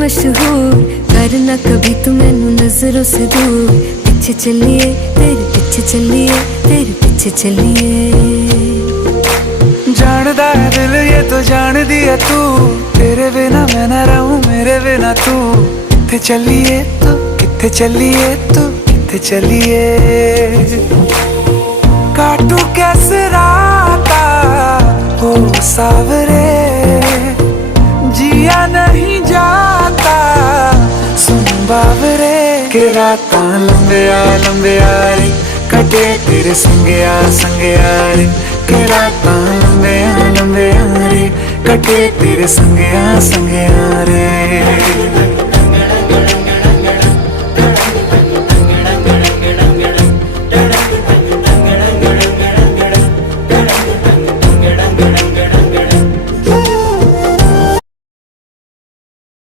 मशहूर, करना कभी तू मैनू नजरों से दूर। पीछे चलिए तेरे पीछे चलिए, तेरे पीछे चलिए। जानदा है दिल ये तो जान दिया तू, तेरे बिना मैं ना रहूं मेरे बिना तू। किथे चलिए तू, किथे चलिए तू, किथे चलिए। काटू कैसे राता हो सावरे, जिया नहीं जाता सुन बावरे। के रातां लंबिया लंबिया रे, कटे तेरे संगया संगया रे। के रातां लंबिया लंबिया रे, कटे तेरे संगया संगया रे।